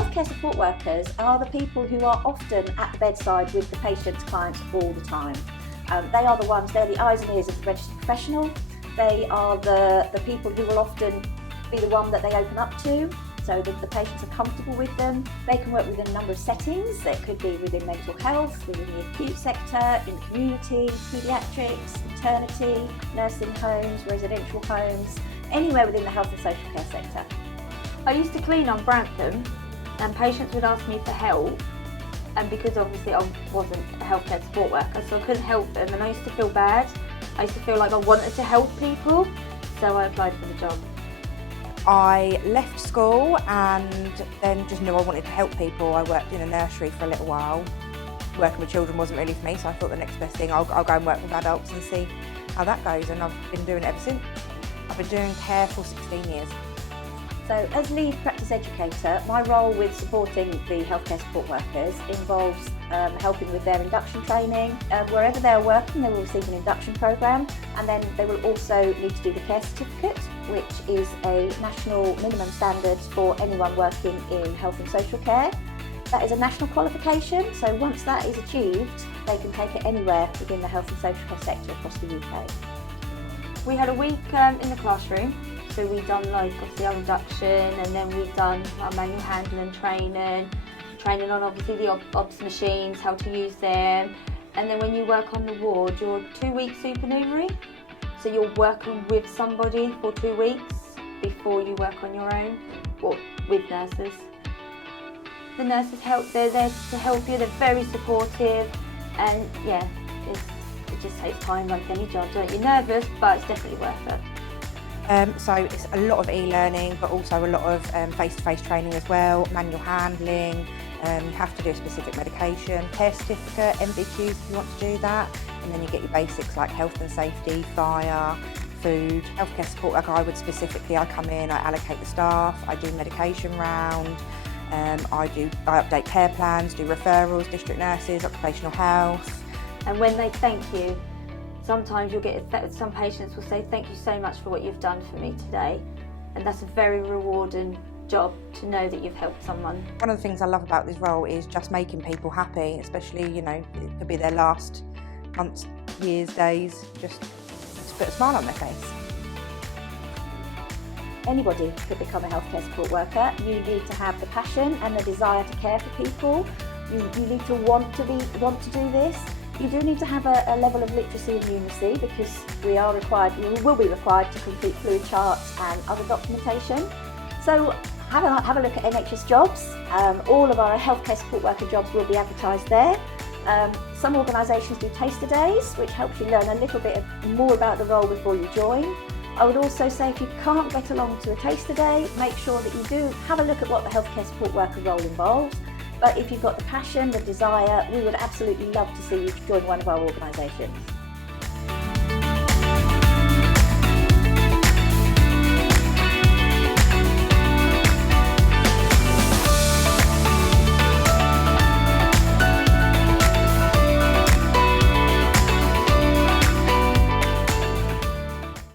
Healthcare support workers are the people who are often at the bedside with the patient's clients all the time. They are the ones, they're the eyes and ears of the registered professional. They are the people who will often be the one that they open up to, so that the patients are comfortable with them. They can work within a number of settings. It could be within mental health, within the acute sector, in the community, paediatrics, maternity, nursing homes, residential homes, anywhere within the health and social care sector. I used to clean on Grantham and patients would ask me for help, and because obviously I wasn't a healthcare support worker, so I couldn't help them, and I used to feel bad. I used to feel like I wanted to help people, so I applied for the job. I left school and then just knew I wanted to help people. I worked in a nursery for a little while. Working with children wasn't really for me, so I thought the next best thing, I'll go and work with adults and see how that goes, and I've been doing it ever since. I've been doing care for 16 years. So as lead practice educator, my role with supporting the healthcare support workers involves helping with their induction training. Wherever they're working, they will receive an induction programme, and then they will also need to do the care certificate, which is a national minimum standard for anyone working in health and social care. That is a national qualification, so once that is achieved, they can take it anywhere within the health and social care sector across the UK. We had a week in the classroom, so we done like obviously our induction, and then we've done our manual handling training on obviously the OBS machines, how to use them, and then when you work on the ward, you're 2 weeks supernumerary, so you're working with somebody for 2 weeks before you work on your own or with nurses. The nurses they're there to help you, they're very supportive, and yeah, it just takes time like any job. You're nervous, but it's definitely worth it. So it's a lot of e-learning, but also a lot of face-to-face training as well, manual handling, you have to do a specific medication, care certificate, MVQs if you want to do that, and then you get your basics like health and safety, fire, food. Healthcare support worker, I come in, I allocate the staff, I do medication round, I update care plans, do referrals, district nurses, occupational health. And when they thank you, sometimes you'll get some patients will say, "Thank you so much for what you've done for me today," and that's a very rewarding job to know that you've helped someone. One of the things I love about this role is just making people happy, especially, you know, it could be their last months, years, days, just to put a smile on their face. Anybody could become a healthcare support worker. You need to have the passion and the desire to care for people. You need to want to do this. You do need to have a level of literacy and numeracy, because we will be required to complete fluid charts and other documentation. So have a look at NHS jobs. All of our healthcare support worker jobs will be advertised there. Some organisations do taster days, which helps you learn a little bit more about the role before you join. I would also say if you can't get along to a taster day, make sure that you do have a look at what the healthcare support worker role involves. But if you've got the passion, the desire, we would absolutely love to see you join one of our organisations.